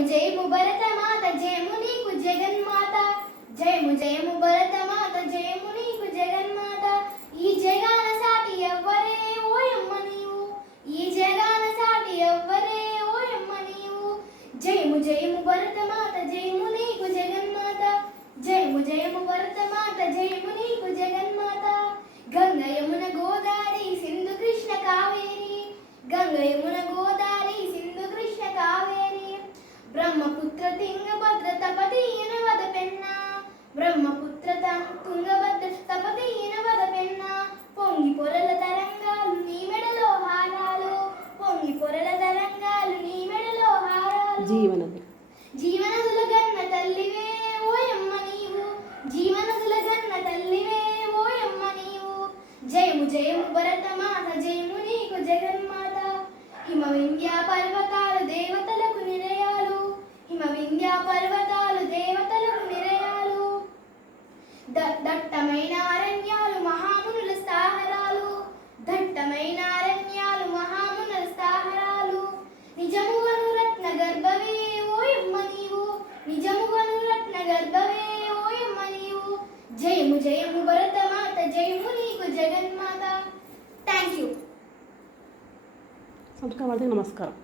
జయము జయము భరతమాత జయము నీకు జగన్మాత జయము జయము భరతమాత జయము నీకు జగన్మాత ఈ జగాన సాటి ఎవ్వరే ఓయమ్మ నీవు ఈ జగాన సాటి ఎవ్వరే ఓయమ్మ నీవు జయము జయము భరతమాత జయము నీకు జగన్మాత జయము జయము భరతమాత జయము నీకు జగన్మాత గంగ యమున గోదావరి సింధు కృష్ణ కావేరి గంగ యమున గోదావరి సింధు కృష్ణ కావేరి బ్రహ్మపుత్ర తుంగభద్ర తపతీయన వద పెన్న. బ్రహ్మపుత్ర తుంగభద్ర తపతీయన వద పెన్న. పొంగి పొరల తరంగాలు నీ మెడలో హారాలు. పొంగి పొరల తరంగాలు నీ మెడలో హారాలు. జీవనది జీవనదుల గన్న తల్లివే ఓయమ్మ నీవు. జీవనదుల గన్న తల్లివే ఓయమ్మ నీవు. జయము జయము భరతమాత జయము నీకు జగన్మాత జయము జయము భరతమాత జయము నీకు జగన్మాత. థ్యాంక్ యూ సంస్కారం నమస్కారం.